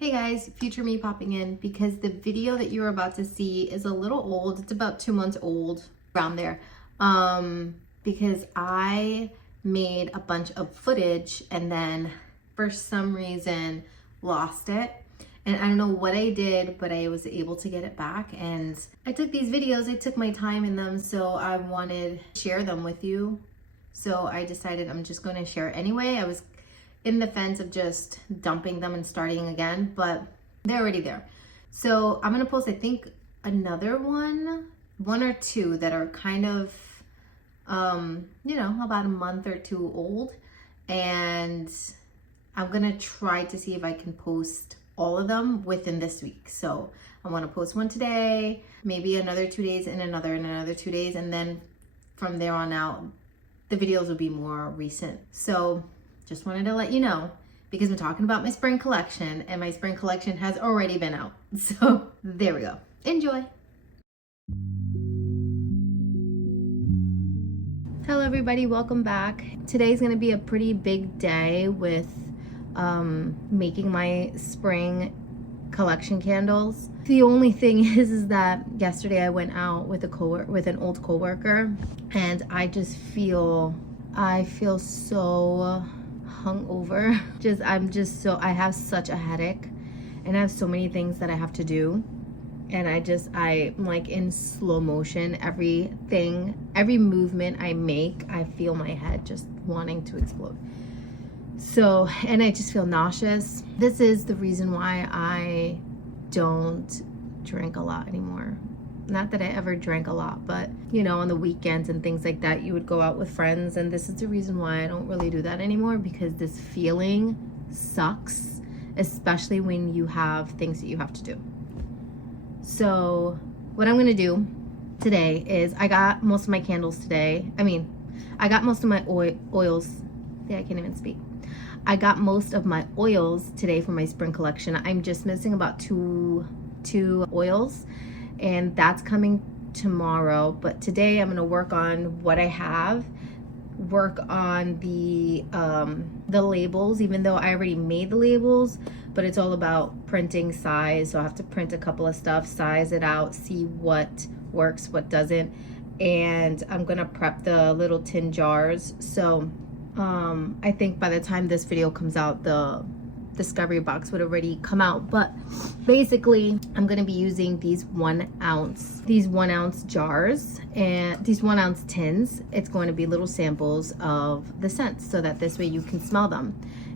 Hey guys, future me popping in because the video that you're about to see is a little old. It's about 2 months old, around there. Because I made a bunch of footage and then for some reason lost it. And I don't know what I did, but I was able to get it back. And I took these videos, I took my time in them, so I wanted to share them with you. So I decided I'm just going to share it anyway. I was in the fence of just dumping them and starting again, but they're already there. So I'm gonna post, I think, another one or two that are kind of, about a month or two old. And I'm gonna try to see if I can post all of them within this week. So I wanna post one today, maybe another 2 days, and another 2 days. And then from there on out, the videos will be more recent. So just wanted to let you know because I'm talking about my spring collection and my spring collection has already been out. So there we go. Enjoy. Hello everybody, welcome back. Today's gonna be a pretty big day with making my spring collection candles. The only thing is that yesterday I went out with an old coworker and I feel so hungover. I have such a headache and I have so many things that I have to do, and I'm like in slow motion. Every movement I make, I feel my head just wanting to explode. So, and I just feel nauseous. This is the reason why I don't drink a lot anymore. Not that I ever drank a lot, but on the weekends and things like that, you would go out with friends, and this is the reason why I don't really do that anymore, because this feeling sucks, especially when you have things that you have to do. So what I'm gonna do today is I got most of my candles today. I got most of my oils. Yeah, I can't even speak. I got most of my oils today for my spring collection. I'm just missing about two oils, and that's coming tomorrow. But today I'm gonna work on what I have, work on the labels, even though I already made the labels, but it's all about printing size. So I have to print a couple of stuff, size it out, see what works, what doesn't. And I'm gonna prep the little tin jars. So I think by the time this video comes out, the discovery box would already come out. But basically I'm going to be using these 1 ounce jars and these 1 ounce tins. It's going to be little samples of the scents so that this way you can smell them.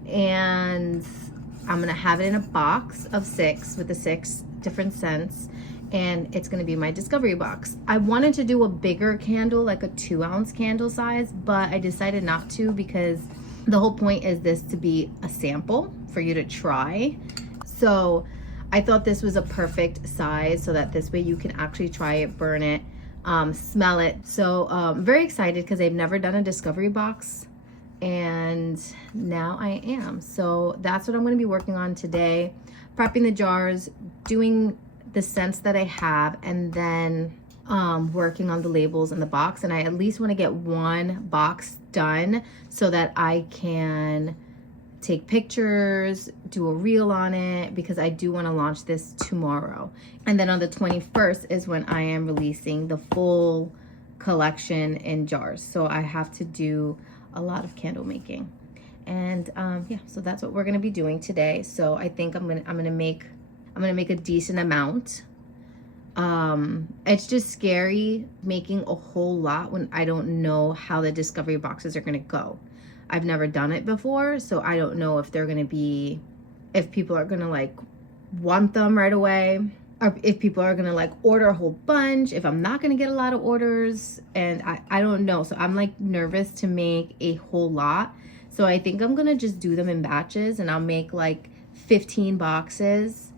And I'm going to have it in a box of 6 with the 6 different scents, and it's going to be my discovery box. I wanted to do a bigger candle, like a 2 ounce candle size, but I decided not to, because the whole point is this to be a sample for you to try. So I thought this was a perfect size so that this way you can actually try it, burn it, smell it. So I'm very excited because I've never done a discovery box, and now I am. So that's what I'm going to be working on today, prepping the jars, doing the scents that I have, and then working on the labels in the box. And I at least want to get 1 box done so that I can take pictures, do a reel on it, because I do want to launch this tomorrow. And then on the 21st is when I am releasing the full collection in jars. So I have to do a lot of candle making. And yeah, so that's what we're going to be doing today. So I think I'm going to make a decent amount. It's just scary making a whole lot when I don't know how the discovery boxes are going to go. I've never done it before, so I don't know if if people are going to like want them right away, or if people are going to like order a whole bunch, if I'm not going to get a lot of orders, and I don't know. So I'm like nervous to make a whole lot. So I think I'm going to just do them in batches, and I'll make like 15 boxes.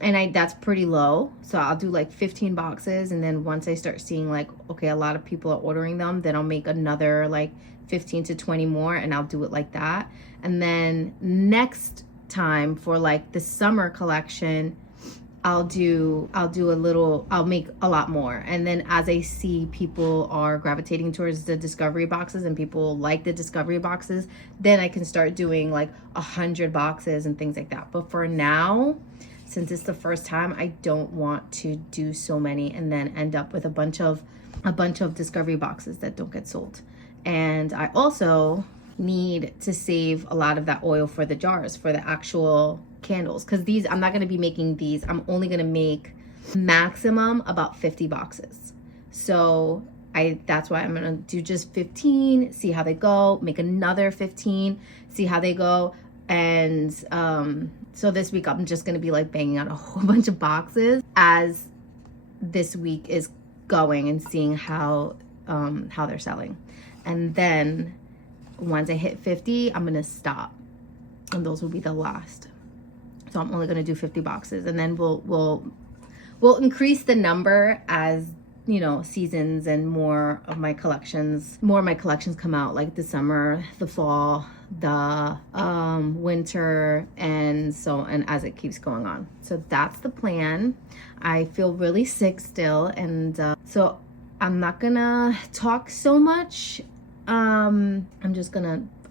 And that's pretty low. So I'll do like 15 boxes. And then once I start seeing like, okay, a lot of people are ordering them, then I'll make another like 15 to 20 more, and I'll do it like that. And then next time for like the summer collection, I'll make a lot more. And then as I see people are gravitating towards the discovery boxes and people like the discovery boxes, then I can start doing like 100 boxes and things like that. But for now, since it's the first time, I don't want to do so many and then end up with a bunch of discovery boxes that don't get sold. And I also need to save a lot of that oil for the jars, for the actual candles, because these, I'm not going to be making these. I'm only going to make maximum about 50 boxes. So that's why I'm going to do just 15, see how they go, make another 15, see how they go. And so this week I'm just going to be like banging out a whole bunch of boxes as this week is going and seeing how they're selling. And then once I hit 50, I'm going to stop. And those will be the last. So I'm only going to do 50 boxes, and then we'll increase the number as, you know, seasons and more of my collections come out, like the summer, the fall, the winter, and as it keeps going on. So that's the plan. I feel really sick still, and so I'm not gonna talk so much.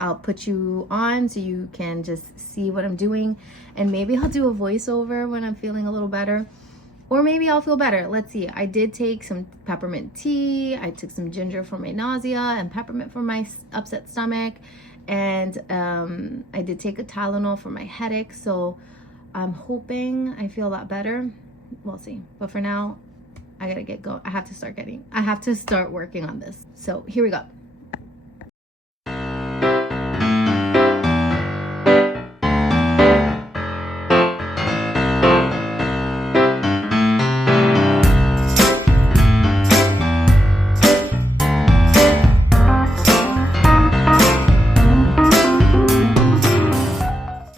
I'll put you on so you can just see what I'm doing, and maybe I'll do a voiceover when I'm feeling a little better, or maybe I'll feel better. Let's see. I did take some peppermint tea. I took some ginger for my nausea and peppermint for my upset stomach, and I did take a Tylenol for my headache. So I'm hoping I feel a lot better. We'll see. But for now, I gotta get going. I have to start working on this. So here we go.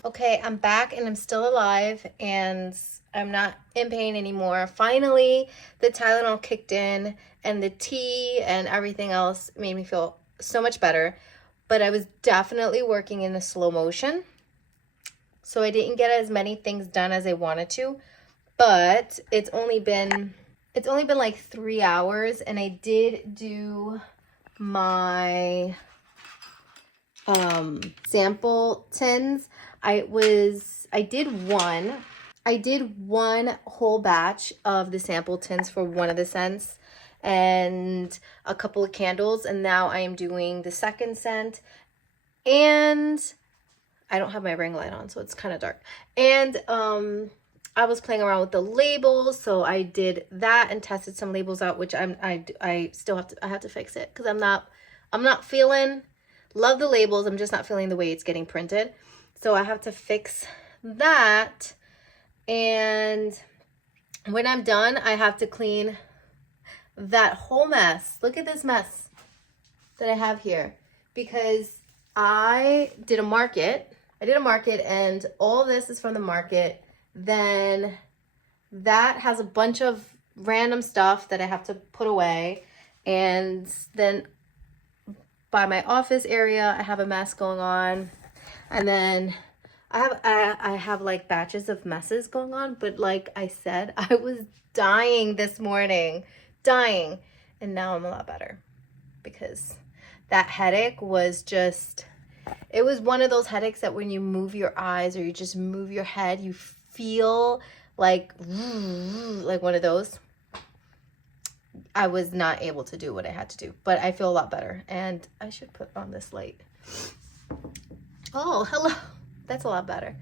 Okay, I'm back and I'm still alive and I'm not in pain anymore. Finally, the Tylenol kicked in and the tea and everything else made me feel so much better. But I was definitely working in a slow motion. So I didn't get as many things done as I wanted to. But it's only been like 3 hours, and I did do my sample tins. I did one whole batch of the sample tins for one of the scents and a couple of candles, and now I am doing the second scent, and I don't have my ring light on, so it's kind of dark. And I was playing around with the labels, so I did that and tested some labels out, which I still have to fix it because I'm not feeling. Love the labels, I'm just not feeling the way it's getting printed. So I have to fix that. And when I'm done, I have to clean that whole mess. Look at this mess that I have here. Because I did a market. And all this is from the market. Then that has a bunch of random stuff that I have to put away. And then by my office area, I have a mess going on, and then I have like batches of messes going on. But like I said, I was dying this morning, and now I'm a lot better because that headache was it was one of those headaches that when you move your eyes or you just move your head, you feel like one of those. I was not able to do what I had to do, but I feel a lot better. And I should put on this light. Oh, hello. That's a lot better.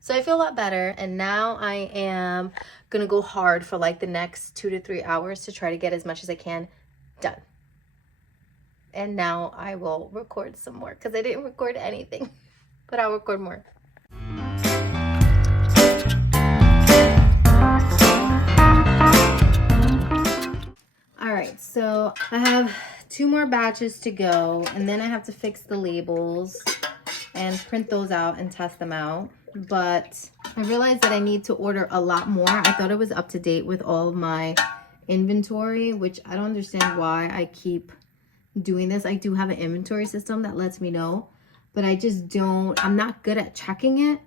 So I feel a lot better. And now I am going to go hard for like the next 2 to 3 hours to try to get as much as I can done. And now I will record some more because I didn't record anything, but I'll record more. All right, so I have 2 more batches to go, and then I have to fix the labels and print those out and test them out. But I realized that I need to order a lot more. I thought it was up to date with all of my inventory, which I don't understand why I keep doing this. I do have an inventory system that lets me know, but I'm not good at checking it,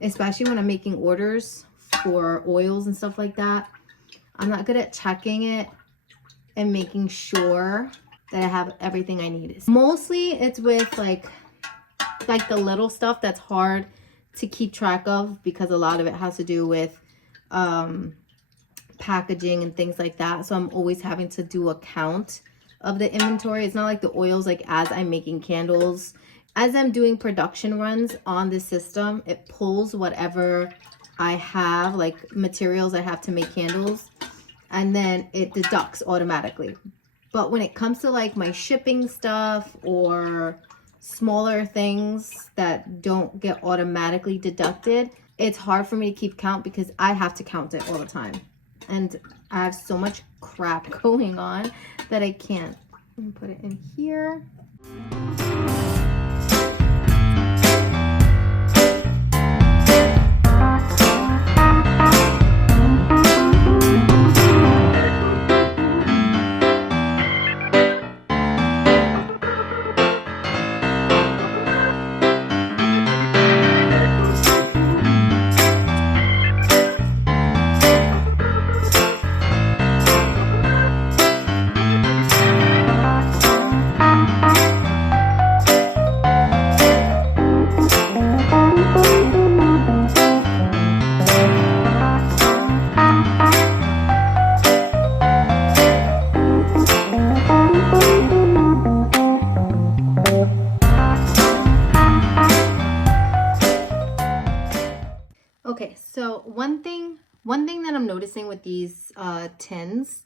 especially when I'm making orders for oils and stuff like that. I'm not good at checking it and making sure that I have everything I need. Mostly it's with like the little stuff that's hard to keep track of, because a lot of it has to do with packaging and things like that. So I'm always having to do a count of the inventory. It's not like the oils, like as I'm making candles, as I'm doing production runs on the system, it pulls whatever I have, like materials I have to make candles, and then it deducts automatically. But when it comes to like my shipping stuff or smaller things that don't get automatically deducted, it's hard for me to keep count because I have to count it all the time. And I have so much crap going on that I can't. I'm gonna put it in here. Okay, so one thing that I'm noticing with these tins,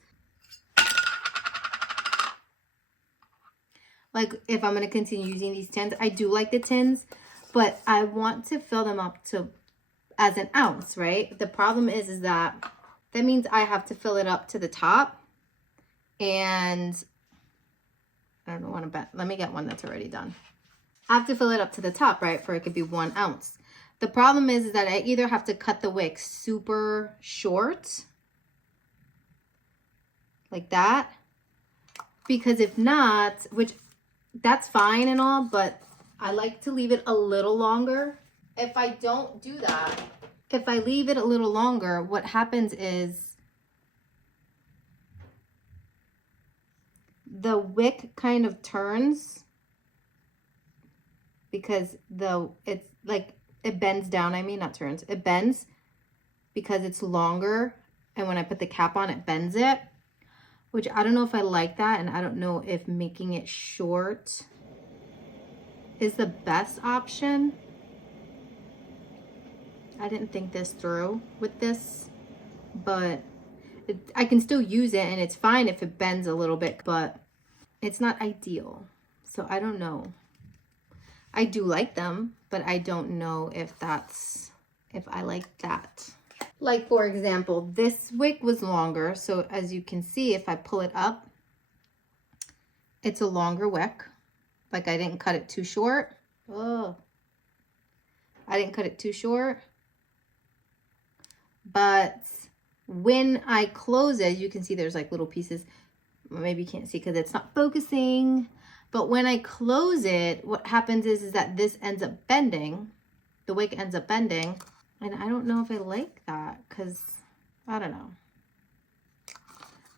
like if I'm going to continue using these tins, I do like the tins, but I want to fill them up to as an ounce, right? The problem is that means I have to fill it up to the top, and I don't want to bet. Let me get one that's already done. I have to fill it up to the top, right? For it could be 1 ounce. The problem is that I either have to cut the wick super short, like that, because if not, which that's fine and all, but I like to leave it a little longer. If I don't do that, if I leave it a little longer, what happens is the wick kind of turns, because it's like, it bends down, I mean, not turns, it bends because it's longer, and when I put the cap on, it bends it, which I don't know if I like that, and I don't know if making it short is the best option. I didn't think this through with this, but I can still use it, and it's fine if it bends a little bit, but it's not ideal. So I don't know. I do like them, but I don't know if I like that. Like, for example, this wick was longer. So as you can see, if I pull it up, it's a longer wick. Like, I didn't cut it too short. Oh, I didn't cut it too short. But when I close it, you can see there's like little pieces. Maybe you can't see because it's not focusing. But when I close it, what happens is that this ends up bending. The wick ends up bending. And I don't know if I like that, because I don't know.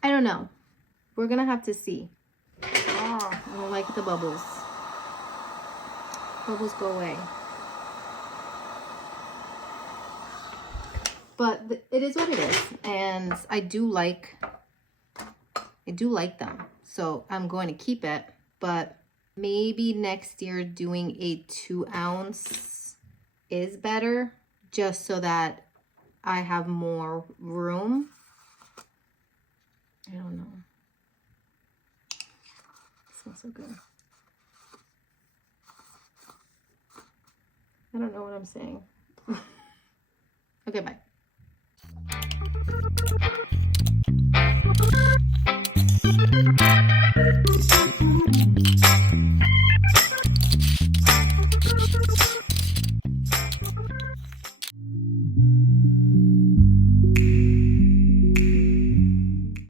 I don't know. We're going to have to see. Oh, I don't like the bubbles. Bubbles go away. But it is what it is. And I do like them. So I'm going to keep it. But maybe next year doing a 2 ounce is better, just so that I have more room. I don't know. It smells so good. I don't know what I'm saying. Okay, bye.